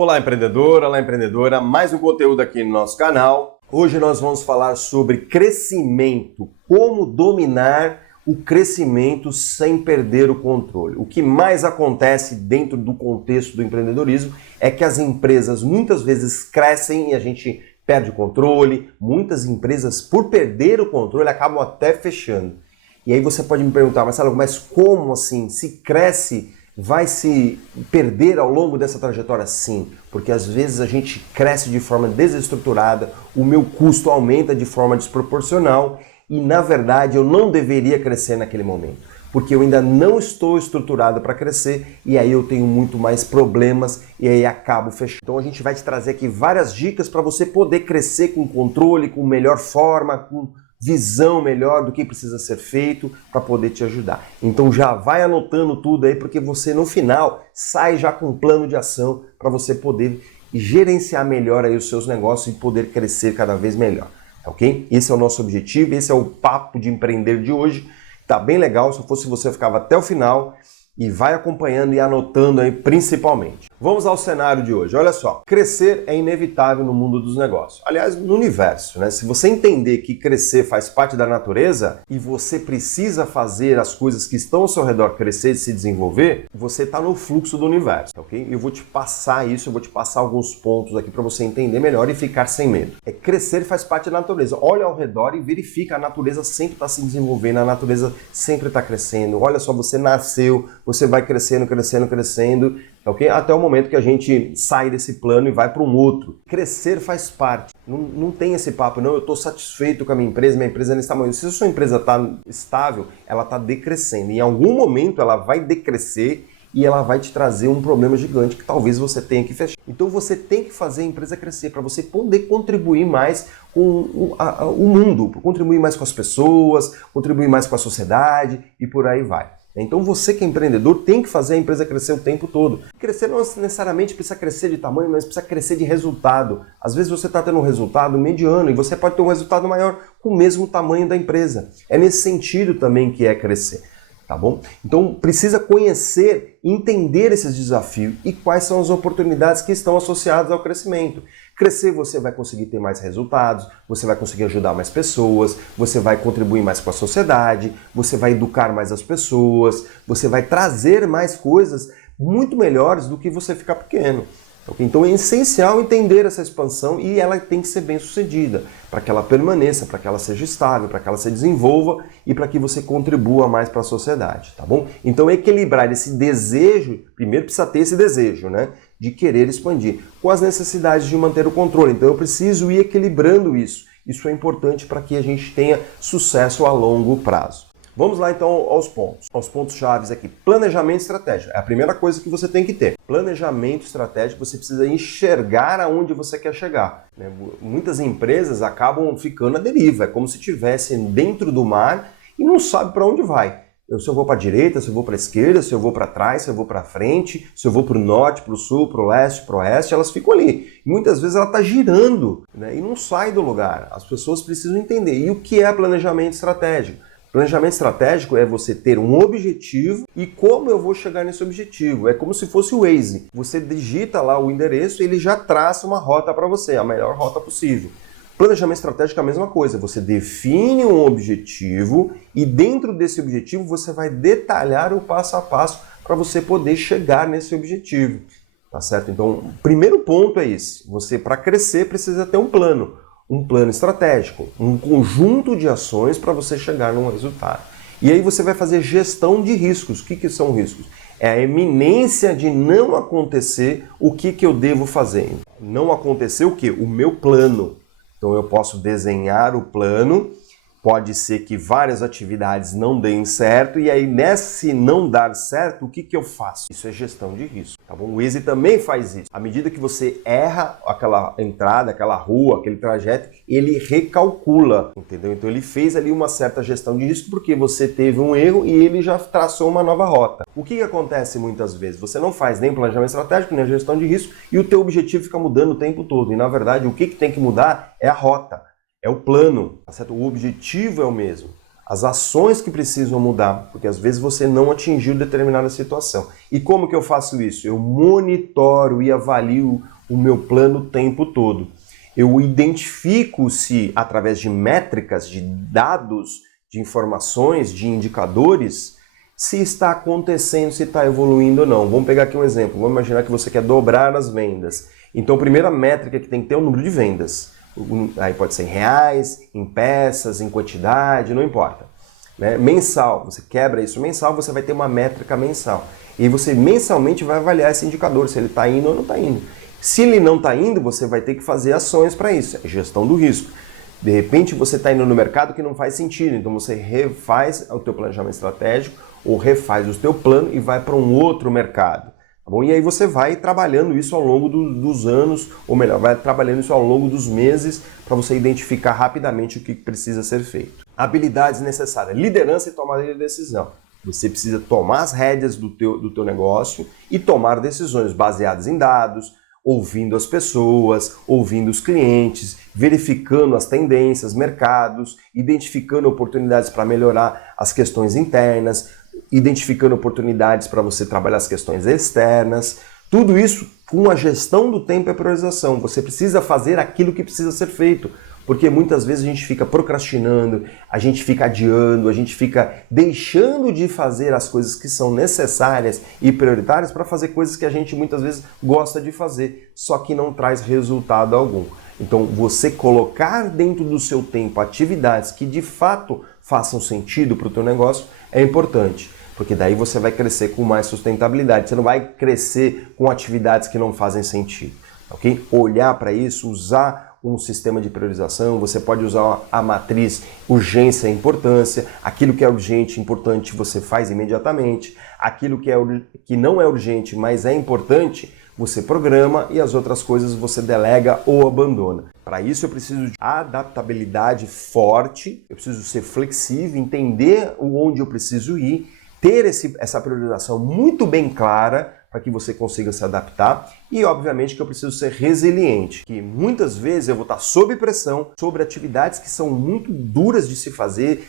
Olá empreendedor, olá empreendedora, mais um conteúdo aqui no nosso canal. Hoje nós vamos falar sobre crescimento, como dominar o crescimento sem perder o controle. O que mais acontece dentro do contexto do empreendedorismo é que as empresas muitas vezes crescem e a gente perde o controle. Muitas empresas, por perder o controle, acabam até fechando. E aí você pode me perguntar, Marcelo, mas como assim? Se cresce, vai se perder ao longo dessa trajetória? Sim, porque às vezes a gente cresce de forma desestruturada, o meu custo aumenta de forma desproporcional e, na verdade, eu não deveria crescer naquele momento, porque eu ainda não estou estruturado para crescer e aí eu tenho muito mais problemas e aí acabo fechando. Então a gente vai te trazer aqui várias dicas para você poder crescer com controle, com melhor forma, com visão melhor do que precisa ser feito para poder te ajudar. Então já vai anotando tudo aí, porque você no final sai já com um plano de ação para você poder gerenciar melhor aí os seus negócios e poder crescer cada vez melhor, ok? Esse é o nosso objetivo, esse é o papo de empreender de hoje. Tá bem legal, se eu fosse você eu ficava até o final e vai acompanhando e anotando aí principalmente. Vamos ao cenário de hoje. Olha só, crescer é inevitável no mundo dos negócios. Aliás, no universo, né? Se você entender que crescer faz parte da natureza e você precisa fazer as coisas que estão ao seu redor crescer e se desenvolver, você está no fluxo do universo, ok? Eu vou te passar isso, eu vou te passar alguns pontos aqui para você entender melhor e ficar sem medo. Crescer faz parte da natureza. Olha ao redor e verifica, a natureza sempre está se desenvolvendo, a natureza sempre está crescendo. Olha só, você nasceu, você vai crescendo, crescendo, crescendo, ok? Até o momento que a gente sai desse plano e vai para um outro. Crescer faz parte. Não tem esse papo, não, eu estou satisfeito com a minha empresa não está muito. Se a sua empresa está estável, ela está decrescendo. Em algum momento ela vai decrescer e ela vai te trazer um problema gigante que talvez você tenha que fechar. Então você tem que fazer a empresa crescer para você poder contribuir mais com o mundo, contribuir mais com as pessoas, contribuir mais com a sociedade e por aí vai. Então você que é empreendedor tem que fazer a empresa crescer o tempo todo. Crescer não necessariamente precisa crescer de tamanho, mas precisa crescer de resultado. Às vezes você está tendo um resultado mediano e você pode ter um resultado maior com o mesmo tamanho da empresa. É nesse sentido também que é crescer, tá bom? Então precisa conhecer, entender esses desafios e quais são as oportunidades que estão associadas ao crescimento. Crescer, você vai conseguir ter mais resultados, você vai conseguir ajudar mais pessoas, você vai contribuir mais com a sociedade, você vai educar mais as pessoas, você vai trazer mais coisas muito melhores do que você ficar pequeno. Okay? Então é essencial entender essa expansão e ela tem que ser bem sucedida, para que ela permaneça, para que ela seja estável, para que ela se desenvolva e para que você contribua mais para a sociedade, tá bom? Então equilibrar esse desejo, primeiro precisa ter esse desejo, né? De querer expandir, com as necessidades de manter o controle. Então eu preciso ir equilibrando isso. Isso é importante para que a gente tenha sucesso a longo prazo. Vamos lá então aos pontos chaves aqui. Planejamento estratégico é a primeira coisa que você tem que ter. Planejamento estratégico, você precisa enxergar aonde você quer chegar, né? Muitas empresas acabam ficando à deriva, é como se estivesse dentro do mar e não sabe para onde vai. Se eu vou para a direita, se eu vou para a esquerda, se eu vou para trás, se eu vou para frente, se eu vou para o norte, para o sul, para o leste, para o oeste, elas ficam ali. E muitas vezes ela está girando, né, e não sai do lugar. As pessoas precisam entender. E o que é planejamento estratégico? Planejamento estratégico é você ter um objetivo e como eu vou chegar nesse objetivo. É como se fosse o Waze. Você digita lá o endereço e ele já traça uma rota para você, a melhor rota possível. Planejamento estratégico é a mesma coisa, você define um objetivo e dentro desse objetivo você vai detalhar o passo a passo para você poder chegar nesse objetivo, tá certo? Então, o primeiro ponto é esse, você para crescer precisa ter um plano estratégico, um conjunto de ações para você chegar num resultado. E aí você vai fazer gestão de riscos. O que são riscos? É a iminência de não acontecer o que eu devo fazer. Não acontecer o quê? O meu plano. Então eu posso desenhar o plano, pode ser que várias atividades não deem certo, e aí nesse não dar certo, o que eu faço? Isso é gestão de risco, tá bom? O Waze também faz isso. À medida que você erra aquela entrada, aquela rua, aquele trajeto, ele recalcula, entendeu? Então ele fez ali uma certa gestão de risco porque você teve um erro e ele já traçou uma nova rota. O que acontece muitas vezes? Você não faz nem planejamento estratégico, nem gestão de risco, e o teu objetivo fica mudando o tempo todo. E na verdade o que tem que mudar é a rota. É o plano, tá certo? O objetivo é o mesmo. as ações que precisam mudar, porque às vezes você não atingiu determinada situação. E como que eu faço isso? Eu monitoro e avalio o meu plano o tempo todo. Eu identifico se, através de métricas, de dados, de informações, de indicadores, se está acontecendo, se está evoluindo ou não. Vamos pegar aqui um exemplo. Vamos imaginar que você quer dobrar as vendas. Então, a primeira métrica que tem que ter é o número de vendas. Aí pode ser em reais, em peças, em quantidade, não importa. Né? Mensal, você quebra isso mensal, você vai ter uma métrica mensal. E você mensalmente vai avaliar esse indicador, se ele está indo ou não está indo. Se ele não está indo, você vai ter que fazer ações para isso. É gestão do risco. De repente você está indo no mercado que não faz sentido, então você refaz o teu planejamento estratégico ou refaz o teu plano e vai para um outro mercado. Tá bom? E aí você vai trabalhando isso ao longo dos anos, ou melhor, vai trabalhando isso ao longo dos meses para você identificar rapidamente o que precisa ser feito. Habilidades necessárias, liderança e tomada de decisão. Você precisa tomar as rédeas do teu negócio e tomar decisões baseadas em dados, ouvindo as pessoas, ouvindo os clientes, verificando as tendências, mercados, identificando oportunidades para melhorar as questões internas, identificando oportunidades para você trabalhar as questões externas. Tudo isso com a gestão do tempo e a priorização. Você precisa fazer aquilo que precisa ser feito, porque muitas vezes a gente fica procrastinando, a gente fica adiando, a gente fica deixando de fazer as coisas que são necessárias e prioritárias para fazer coisas que a gente muitas vezes gosta de fazer, só que não traz resultado algum. Então, você colocar dentro do seu tempo atividades que de fato façam sentido para o teu negócio é importante, porque daí você vai crescer com mais sustentabilidade. Você não vai crescer com atividades que não fazem sentido, ok? Olhar para isso, usar um sistema de priorização, você pode usar a matriz urgência e importância, aquilo que é urgente e importante você faz imediatamente, aquilo que não é urgente, mas é importante, você programa e as outras coisas você delega ou abandona. Para isso eu preciso de adaptabilidade forte, eu preciso ser flexível, entender onde eu preciso ir, ter essa priorização muito bem clara para que você consiga se adaptar e, obviamente, que eu preciso ser resiliente, que muitas vezes eu vou estar sob pressão, sobre atividades que são muito duras de se fazer,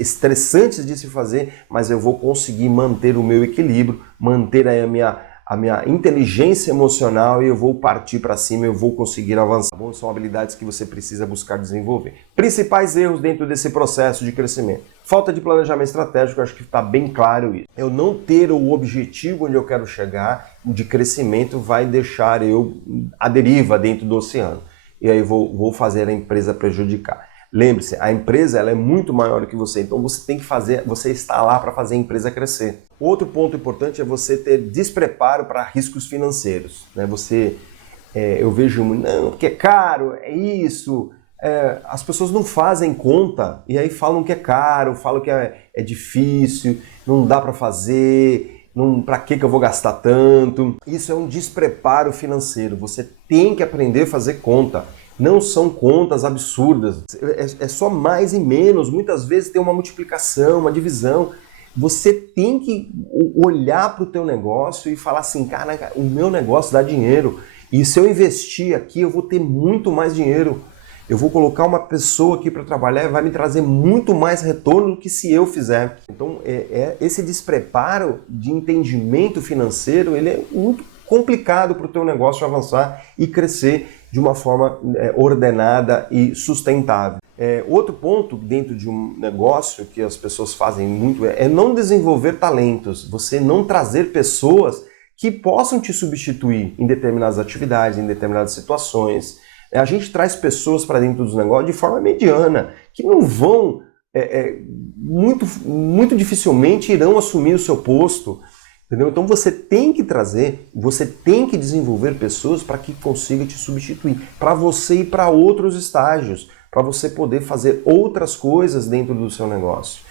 estressantes de se fazer, mas eu vou conseguir manter o meu equilíbrio, manter a minha inteligência emocional e eu vou partir para cima, eu vou conseguir avançar. Bom, são habilidades que você precisa buscar desenvolver. Principais erros dentro desse processo de crescimento. Falta de planejamento estratégico, eu acho que está bem claro isso. Eu não ter o objetivo onde eu quero chegar de crescimento vai deixar eu à deriva dentro do oceano. E aí vou fazer a empresa prejudicar. Lembre-se, a empresa ela é muito maior que você, então você tem que você está lá para fazer a empresa crescer. Outro ponto importante é você ter despreparo para riscos financeiros. Né? Eu vejo, não, porque é caro, é isso. As pessoas não fazem conta e aí falam que é caro, falam que é difícil, não dá para fazer, para que eu vou gastar tanto. Isso é um despreparo financeiro. Você tem que aprender a fazer conta. Não são contas absurdas, é só mais e menos, muitas vezes tem uma multiplicação, uma divisão. Você tem que olhar para o teu negócio e falar assim, cara, o meu negócio dá dinheiro e se eu investir aqui eu vou ter muito mais dinheiro. Eu vou colocar uma pessoa aqui para trabalhar e vai me trazer muito mais retorno do que se eu fizer. Então, esse despreparo de entendimento financeiro, ele é muito complicado para o teu negócio avançar e crescer de uma forma ordenada e sustentável. Outro ponto dentro de um negócio que as pessoas fazem muito é não desenvolver talentos, você não trazer pessoas que possam te substituir em determinadas atividades, em determinadas situações. A gente traz pessoas para dentro dos negócios de forma mediana, que não vão, muito dificilmente irão assumir o seu posto. Entendeu? Então você tem que desenvolver pessoas para que consiga te substituir, para você ir para outros estágios, para você poder fazer outras coisas dentro do seu negócio.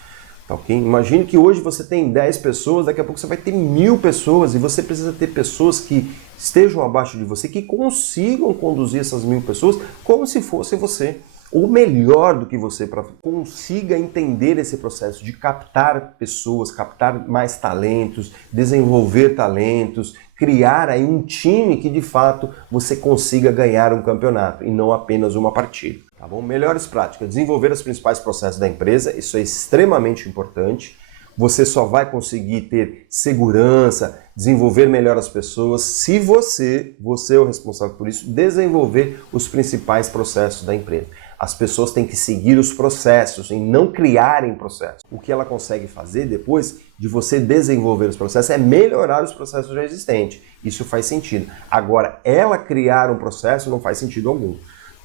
Tá, okay? Imagine que hoje você tem 10 pessoas, daqui a pouco você vai ter 1000 pessoas e você precisa ter pessoas que estejam abaixo de você, que consigam conduzir essas 1000 pessoas como se fosse você. Ou melhor do que você, para consiga entender esse processo de captar pessoas, captar mais talentos, desenvolver talentos, criar aí um time que de fato você consiga ganhar um campeonato e não apenas uma partida. Tá Tá bom? Melhores práticas, desenvolver os principais processos da empresa, isso é extremamente importante. Você só vai conseguir ter segurança, desenvolver melhor as pessoas, se você é o responsável por isso, desenvolver os principais processos da empresa. As pessoas têm que seguir os processos e não criarem processos. O que ela consegue fazer depois de você desenvolver os processos é melhorar os processos já existentes. Isso faz sentido. Agora, ela criar um processo não faz sentido algum.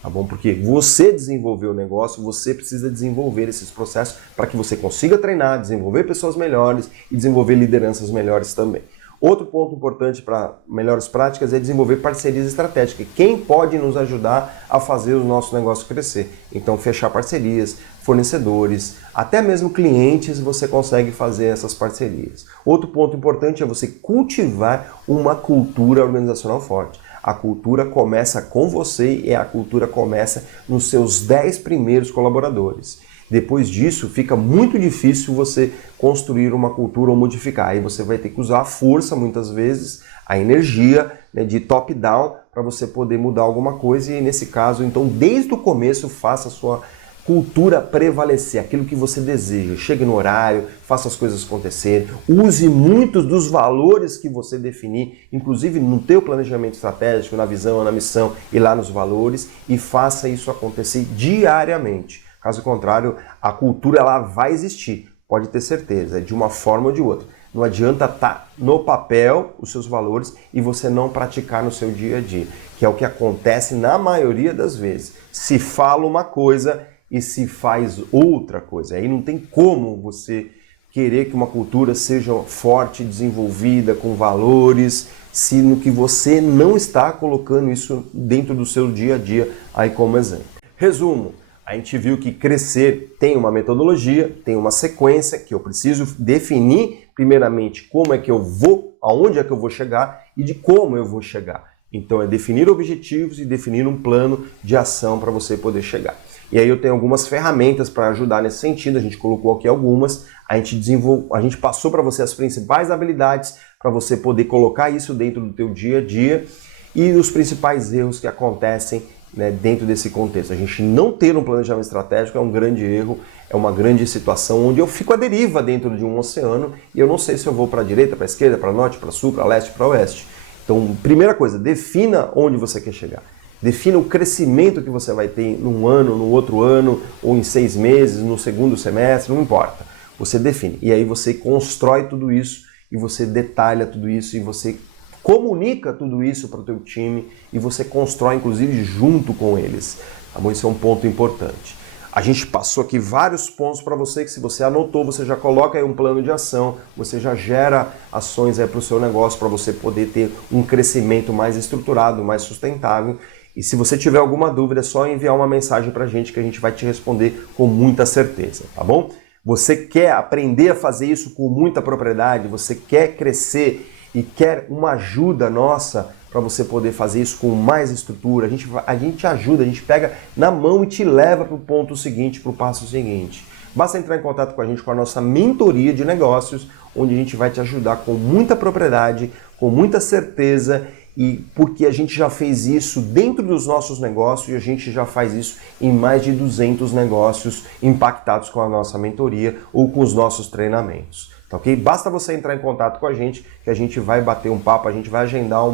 Tá bom? Porque você desenvolveu o negócio, você precisa desenvolver esses processos para que você consiga treinar, desenvolver pessoas melhores e desenvolver lideranças melhores também. Outro ponto importante para melhores práticas é desenvolver parcerias estratégicas. Quem pode nos ajudar a fazer o nosso negócio crescer? Então, fechar parcerias, fornecedores, até mesmo clientes, você consegue fazer essas parcerias. Outro ponto importante é você cultivar uma cultura organizacional forte. A cultura começa com você e a cultura começa nos seus 10 primeiros colaboradores. Depois disso, fica muito difícil você construir uma cultura ou modificar. Aí você vai ter que usar a força, muitas vezes, a energia, né, de top-down para você poder mudar alguma coisa. E nesse caso, então, desde o começo, faça a sua cultura prevalecer, aquilo que você deseja. Chegue no horário, faça as coisas acontecerem, use muitos dos valores que você definir, inclusive no teu planejamento estratégico, na visão, na missão e lá nos valores, e faça isso acontecer diariamente. Caso contrário, a cultura ela vai existir, pode ter certeza, de uma forma ou de outra. Não adianta estar no papel os seus valores e você não praticar no seu dia a dia, que é o que acontece na maioria das vezes. Se fala uma coisa e se faz outra coisa. Aí não tem como você querer que uma cultura seja forte, desenvolvida, com valores, se no que você não está colocando isso dentro do seu dia a dia aí como exemplo. Resumo, a gente viu que crescer tem uma metodologia, tem uma sequência que eu preciso definir primeiramente como é que eu vou, aonde é que eu vou chegar e de como eu vou chegar. Então é definir objetivos e definir um plano de ação para você poder chegar. E aí eu tenho algumas ferramentas para ajudar nesse sentido, a gente colocou aqui algumas, a gente passou para você as principais habilidades para você poder colocar isso dentro do teu dia a dia e os principais erros que acontecem, né, dentro desse contexto. A gente não ter um planejamento estratégico é um grande erro, é uma grande situação onde eu fico à deriva dentro de um oceano e eu não sei se eu vou para a direita, para a esquerda, para norte, para sul, para leste, para oeste. Então, primeira coisa, defina onde você quer chegar. Defina o crescimento que você vai ter num ano, no outro ano, ou em 6 meses, no segundo semestre, não importa. Você define. E aí você constrói tudo isso, e você detalha tudo isso, e você comunica tudo isso para o teu time, e você constrói, inclusive, junto com eles. Tá bom? Isso é um ponto importante. A gente passou aqui vários pontos para você que se você anotou, você já coloca aí um plano de ação, você já gera ações aí para o seu negócio para você poder ter um crescimento mais estruturado, mais sustentável. E se você tiver alguma dúvida, é só enviar uma mensagem para a gente que a gente vai te responder com muita certeza, tá bom? Você quer aprender a fazer isso com muita propriedade, você quer crescer e quer uma ajuda nossa para você poder fazer isso com mais estrutura, a gente ajuda, a gente pega na mão e te leva para o ponto seguinte, para o passo seguinte. Basta entrar em contato com a gente com a nossa mentoria de negócios, onde a gente vai te ajudar com muita propriedade, com muita certeza, e porque a gente já fez isso dentro dos nossos negócios e a gente já faz isso em mais de 200 negócios impactados com a nossa mentoria ou com os nossos treinamentos. Tá ok? Basta você entrar em contato com a gente que a gente vai bater um papo, a gente vai agendar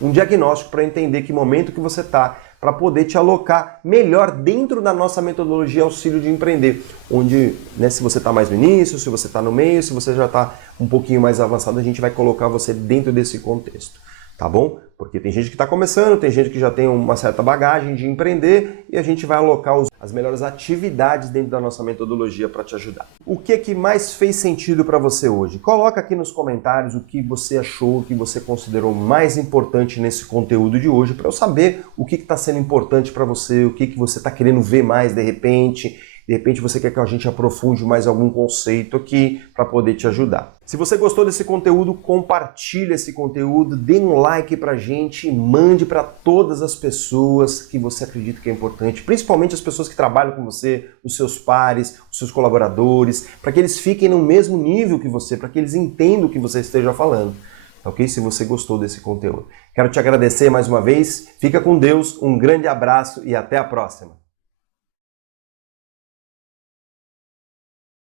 um diagnóstico para entender que momento que você está, para poder te alocar melhor dentro da nossa metodologia Auxílio de Empreender, onde, né, se você está mais no início, se você está no meio, se você já está um pouquinho mais avançado, a gente vai colocar você dentro desse contexto. Tá bom? Porque tem gente que está começando, tem gente que já tem uma certa bagagem de empreender e a gente vai alocar as melhores atividades dentro da nossa metodologia para te ajudar. O que mais fez sentido para você hoje? Coloca aqui nos comentários o que você achou, o que você considerou mais importante nesse conteúdo de hoje, para eu saber o que está sendo importante para você, o que você está querendo ver mais de repente. De repente você quer que a gente aprofunde mais algum conceito aqui para poder te ajudar. Se você gostou desse conteúdo, compartilhe esse conteúdo, dê um like pra gente e mande para todas as pessoas que você acredita que é importante, principalmente as pessoas que trabalham com você, os seus pares, os seus colaboradores, para que eles fiquem no mesmo nível que você, para que eles entendam o que você esteja falando. Ok? Se você gostou desse conteúdo. Quero te agradecer mais uma vez, fica com Deus, um grande abraço e até a próxima.